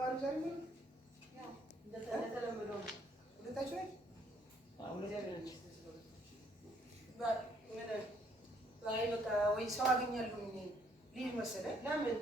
ተማሪ ዛሬ ምን ያው እንደተለመደው ነው። ሁለታችሁ ነኝ አሁን እግዚአብሔር ይመስገን። ዛሬ በቃ ወይ ሰው አገኛለሁ ልሂድ መሰለኝ። ለምን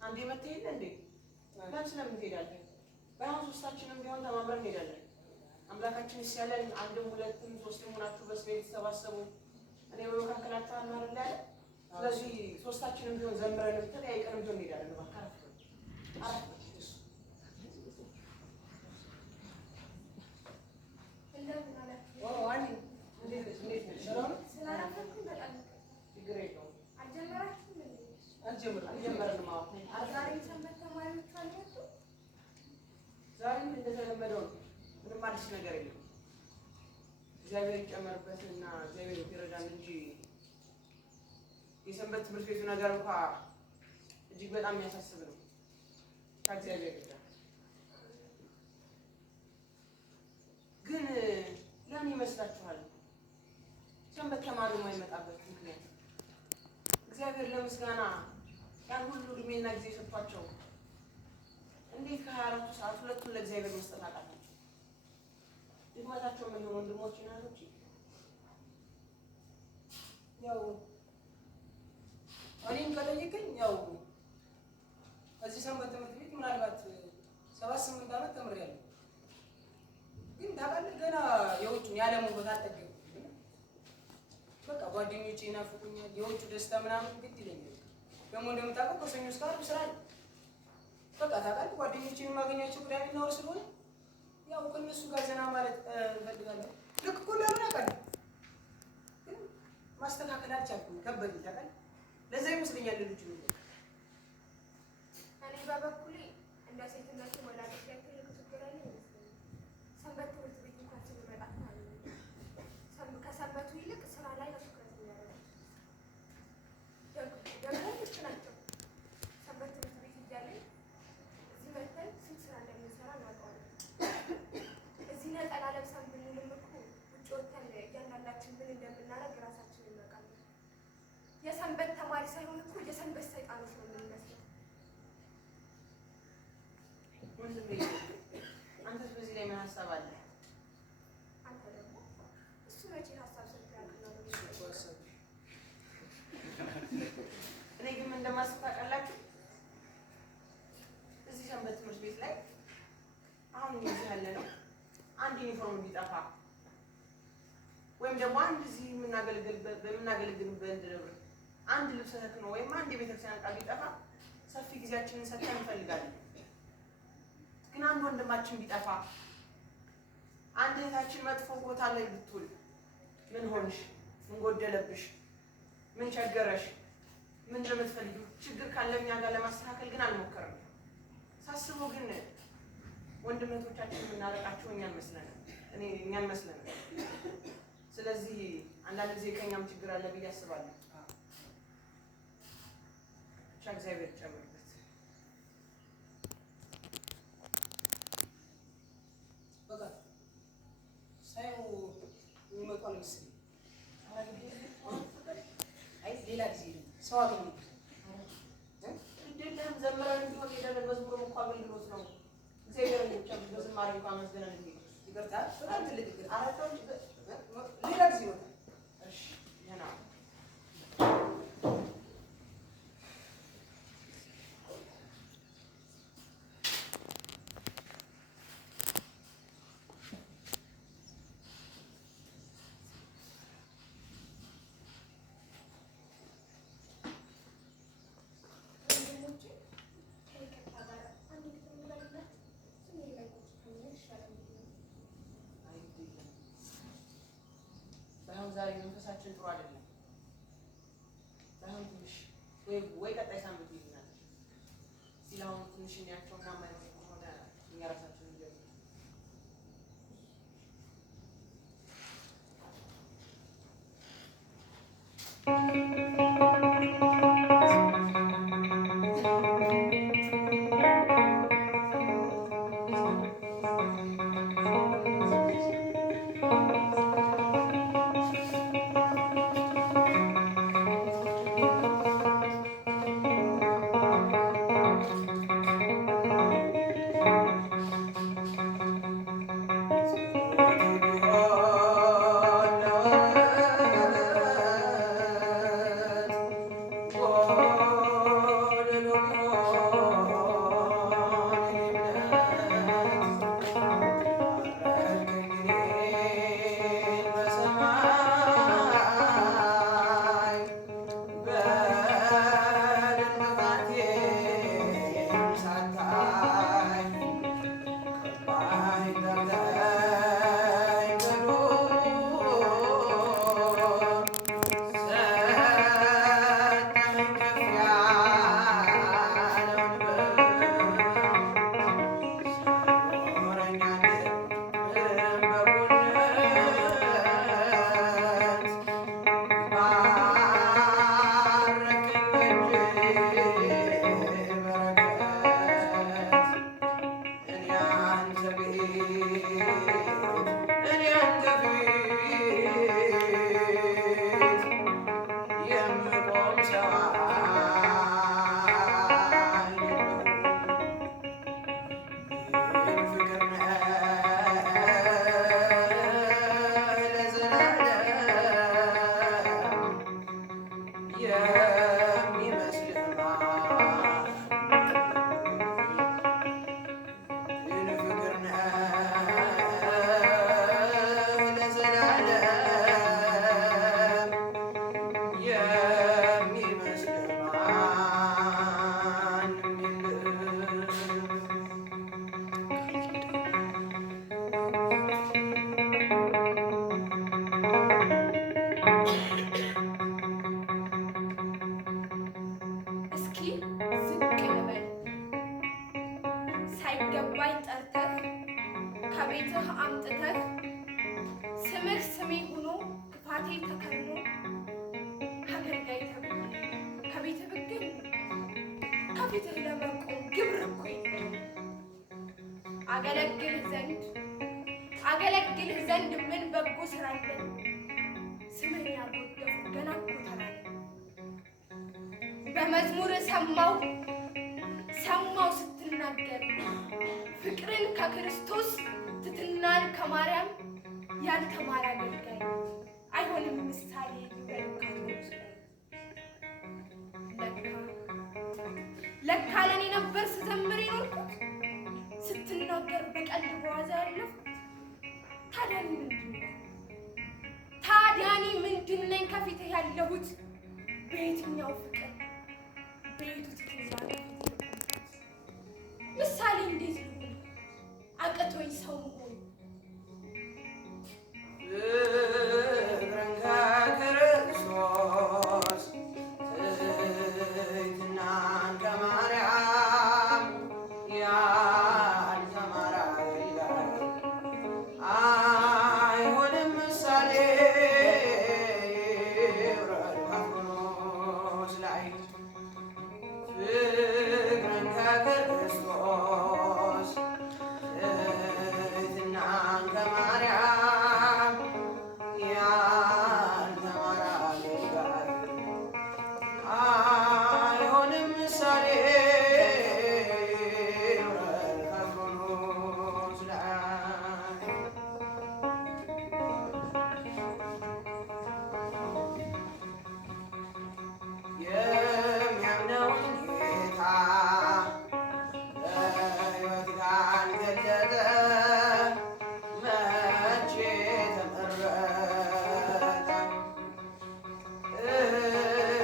አንዴ መተህ የለ እንዴ? ለምን ስለምን ትሄዳለህ? በአሁን ሶስታችንም ቢሆን ተማምረን እንሄዳለን። አምላካችን ሲያለን አንድም ሁለትም ሶስትም ሆናችሁ በስሜ ተሰባሰቡ እኔ በመካከላችሁ አልማር እንዳለ። ስለዚህ ሶስታችንም ቢሆን ዘምረን የተለያየ ቀንም ቢሆን እንሄዳለን። እባክህ አረፍ ዛሬም እንደተለመደው ነው። ምንም አዲስ ነገር የለም። እግዚአብሔር ይጨመርበትና እግዚአብሔር ይረዳን እንጂ የሰንበት ትምህርት ቤቱ ነገር እንኳ እጅግ በጣም የሚያሳስብ ነው። ከእግዚአብሔር ይረዳ። ግን ለምን ይመስላችኋል ሰንበት ተማሪ የማይመጣበት ምክንያት? እግዚአብሔር ለምስጋና ያን ሁሉ እድሜና ጊዜ ሰጥቷቸው እንዴት ከ24 ሰዓት ሁለቱን ለእግዚአብሔር መስጠት አቃታቸው? ድክመታቸው ምን ይሆን? ወንድሞች እና እህቶች ያው እኔም ከጠየቀኝ ያው እዚህ ሰንበት ትምህርት ቤት ምናልባት 7-8 ዓመት ተምሬያለሁ። ግን ታውቃለህ ገና የውጭውን የዓለሙን ቦታ አልጠገብኩም። በቃ ጓደኞቼ ይናፍቁኛል። የውጭ ደስታ ምናምን ግድ ይለኛል። ደግሞ እንደምታውቀው ከሰኞ እስከ ዓርብ ስራ ነው። በቃ ታውቃለህ ጓደኞቼን የማገኛቸው ቅዳሜና እሑድ ስለሆነ ያው ከእነሱ ጋር ዘና ማለት እፈልጋለሁ። ልክ እኮ ለምን አውቃለሁ፣ ግን ማስተካከል አልቻልኩም። ከበደኝ ታውቃለህ። ለዛ ይመስለኛል ልጁ ነው። እኔ በበኩሌ እንደ ሴትነቱ ወላጆች ላይ ትልቅ ችግር አለ ይመስለኛል። ሰንበት ትምህርት ቤት እንኳን ስንመጣ ከሰንበቱ ይልቅ ስራ ላይ ነው ትኩረት የሚያደርጉት። ደግሞ ልክ ናቸው። ሰንበት ትምህርት ቤት እያለን እዚህ መጥተን ስንት ስራ እንደምንሰራ እናውቀዋለን። እዚህ ነጠላ ለብሰን ብንልም እኮ ውጭ ወጥተን እያንዳንዳችን ምን እንደምናደርግ ራሳችን እናውቃለን። የሰንበት ተማሪ ሳይሆን እኮ የሰንበት ሰይጣኖች ነው የምንመስለው። አንተስ በዚህ ላይ ምን ሀሳብ አለ? አንተ ደግሞ እሱ መቼ ሀሳብ ሰጥቶ ያውቅና ነው? እኔ ግን ምን እንደማስብ ታውቃላችሁ? እዚህ ሰንበት ትምህርት ቤት ላይ አሁን እዚህ ያለ ነው አንድ ዩኒፎርም እንዲጠፋ ወይም ደግሞ አንድ እዚህ በምናገለግልበት ደብር አንድ ልብስ ተክኖ ወይም አንድ የቤተክርስቲያን ዕቃ ቢጠፋ ሰፊ ጊዜያችንን ሰጥተን እንፈልጋለን። ግን አንድ ወንድማችን ቢጠፋ፣ አንድ እህታችን መጥፎ ቦታ ላይ ብትውል ምን ሆንሽ? ምን ጎደለብሽ? ምን ቸገረሽ? ምን እንደምትፈልጊው ችግር ካለ እኛ ጋር ለማስተካከል ግን አልሞከርም። ሳስበው ግን ወንድም እህቶቻችን የምናረቃቸው እኛን መስለናል። ስለዚህ አንዳንድ ጊዜ ከእኛም ችግር አለ ብዬ አስባለሁ። ብቻ እግዚአብሔር ይጨምርበት። በቃ ሳይው የሚመጣው መሰለኝ። አይ ሌላ ጊዜ ሰው አገኘ እንደለም ዘምረን እንዲሆን ሄደን መዝሙር እኮ አገልግሎት ነው። እግዚአብሔርን ብቻ በዝማሬ እንኳን መስገን እንዴ ይቅርታ፣ በጣም ትልቅ ይቅርታ። አራታው ሌላ ጊዜ ይወጣል። እሺ ያና ሳይገባኝ ጠርተህ ከቤትህ አምጥተህ ስምህ ስሜ ሆኖ ክፋቴ ተከርኖ አገልጋይ ተብዬ ከቤትህ ብገኝ ከፊትህ ለመቆም ግብር እኮ የለኝም። አገለግልህ ዘንድ ምን በጎ ስራ አለኝ? ስምህን ያጎደፉ ገና እኮ ተራለኝ። በመዝሙር ሰማው ስትናገር ፍቅርን ከክርስቶስ ትሕትናን ከማርያም ያልተማረ አገልጋይ አይሆንም ምሳሌ ይበልካቶች ለካ ለኔ ነበር ስዘምር የኖርኩት ስትናገር በቀልድ በዋዛ ያለፍኩት። ታዲያኒ ምንድን ነኝ ከፊትህ ያለሁት? በየትኛው ፍቅር በየቱ ትሕትና ምሳሌ እንዴት ልሁን አቅቶኝ ሰው መሆን? ፍቅርን ከክርስቶስ ትሕትናን ከማርያም ያልተማረ አገልጋይ አይሆንም ምሳሌ ይውረድ ከክርስቶስ ላይ። ፍቅርን ከክርስቶስ ትሕትናን ከማርያም ያልተማረ አገልጋይ አይሆንም ምሳሌ ይውረድ ከክርስቶስ ላይ። የሚያምነውን ጌታ በሕይወት ካልገለጠ መቼ ተመረጠ?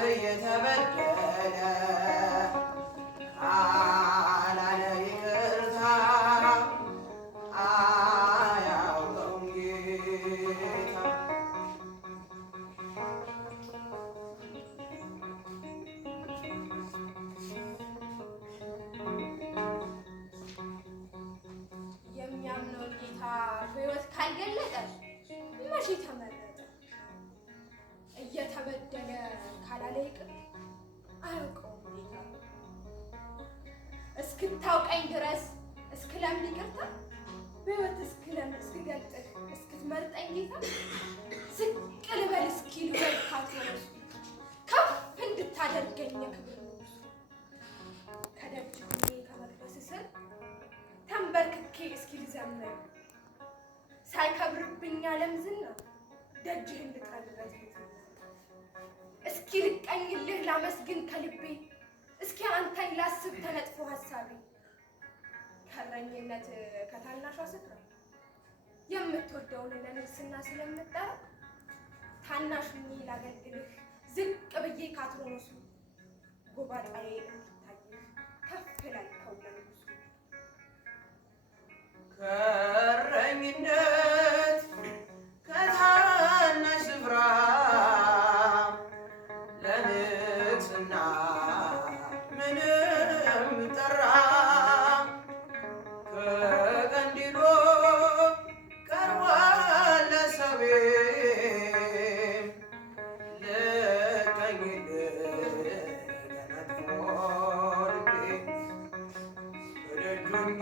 እየተበደለ ካላለ ይቅርታ አያውቀውም ጌታ። የሚያምነውን ጌታ በሕይወት ካልገለጠ መቼ ተመረጠ? እየተበደለ ካላለ ይቅር አያውቀውም ጌታ። እስክታውቀኝ ድረስ እስክለምን ይቅርታ በሕይወት እስክገልጥህ እስክትመርጠኝ ጌታ ዝቅ ልበል እስኪ ልበል ካትወረሱ ከፍ እንድታደርገኝ የክብር ንጉሥ ከደጅ ሆኜ ከመቅደስ ስር ተንበርክኬ እስኪ ልዘምር ሳይከብርብኝ ዓለም ዝና ደጅህን ልጥረግበት እስኪ ልቀኝልህ ላመስግን ከልቤ እስኪ አንተን ላስብ ተነጥፎ ሐሳቤ ከእረኝነት ከታናሿ ስፍራ የምትወደውን ለንግስና ስለምጠራ ታናሽ ሆኜ ላገልግልህ ዝቅ ብዬ ካትሮኖሱ ጎባጣዬ እንድታይህ ከፍ ላልከው ለንጉሱ ከእረኝነት ከታናሽ ስፍራ ለንግስና ምንም ጠራ ከቀንዲሎ ቀርቧል ለሰቤ ልቀኝልህ ተነጥፎ ልቤ በደጁኝ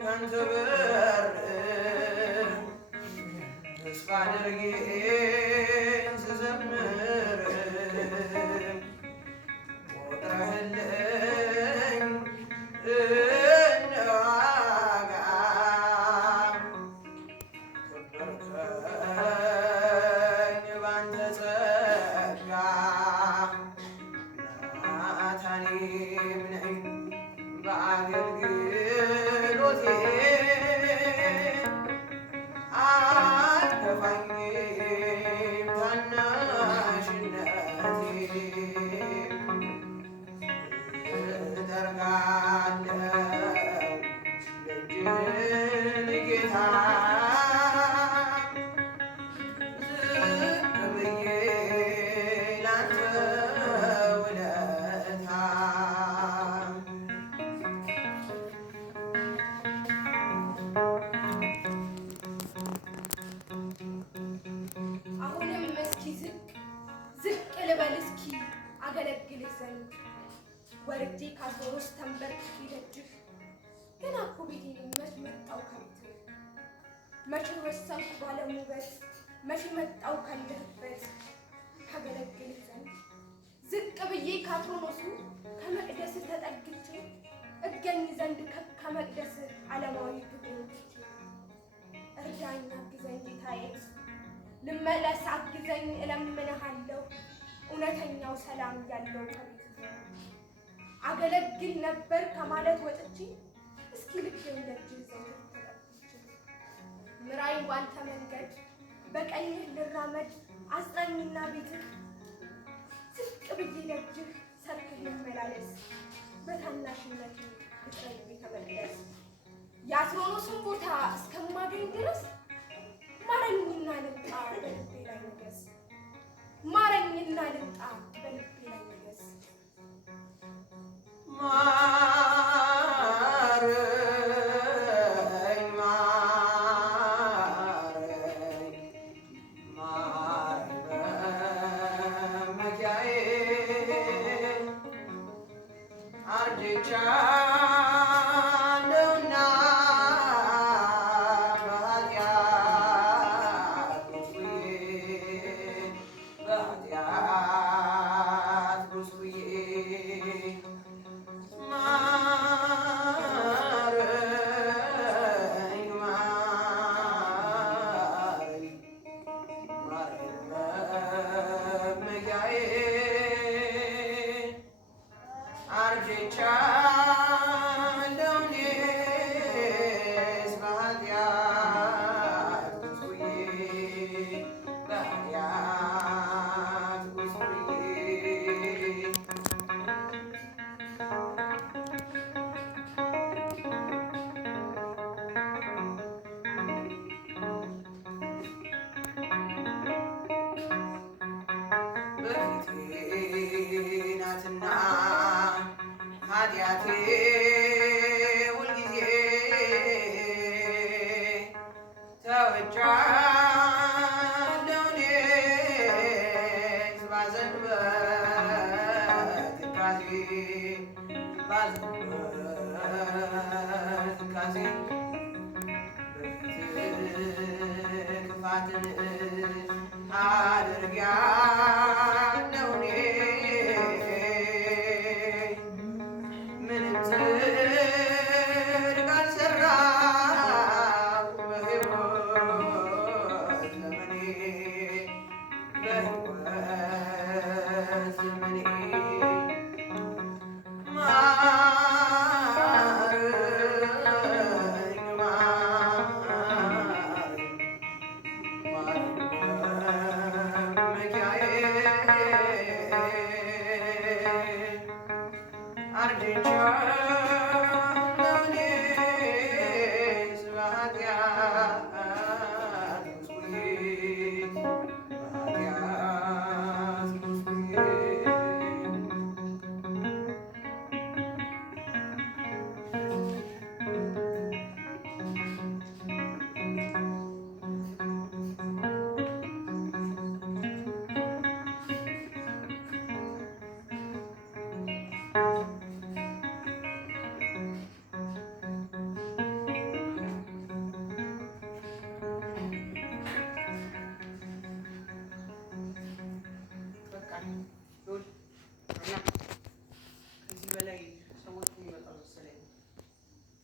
ካንተ በር ተስፋ አድርጌ ስዘምር ቆጥረህልኝ እንደ ዋጋ ከበርከኝ ባንተ ጸጋ ናታኔም ነኝ በአገልግሎቴ አልከፋኝም ታናሽነቴ ወርጄ ካስወሮስ ተንበርክኬ ደጅህ ገና እኮ ቤቴን መች መጣው ከቤትህ መቼ ወሰንኩ ባለም ውበት መቼ መጣው ካለህበት ካገለግልህ ዘንድ ዝቅ ብዬ ካትሮኖሱ ከመቅደስ ተጠግቼ እገኝ ዘንድ ከመቅደስ ዓለማዊ ግብሮች እርዳኝ አግዘኝ ጌታዬ ልመለስ አግዘኝ እለምንሃለሁ እውነተኛው ሰላም ያለው ከቤት አገለግል ነበር ከማለት ወጥቼ እስኪ ልገኝ ደጅህ ዘንድ ተጠግቼ ምራይ ባንተ መንገድ በቀኝህ ልራመድ አጽናኝና ቤትህ ዝቅ ብዬ ደጅህ ሰርክህ ልመላለስ በታናሽነቴ እጥረኝ ቤተ መቅደስ የአትሮኖስን ቦታ እስከማገኝ ድረስ ማረኝና ልምጣ በልቤ ላይ ንገስ ማረኝና ልምጣ በልቤ ላይ ንገስ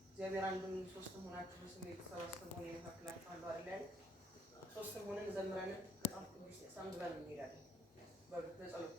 እግዚአብሔር አንዱን ሶስትም ሆናችሁ በስሜ የተሰባሰቡ ነው የመካከላችኋለሁ አይደል? ሶስትም ሆነን ዘምረን መጽሐፍ ቅዱስ አንብበን እንሄዳለን በጸሎት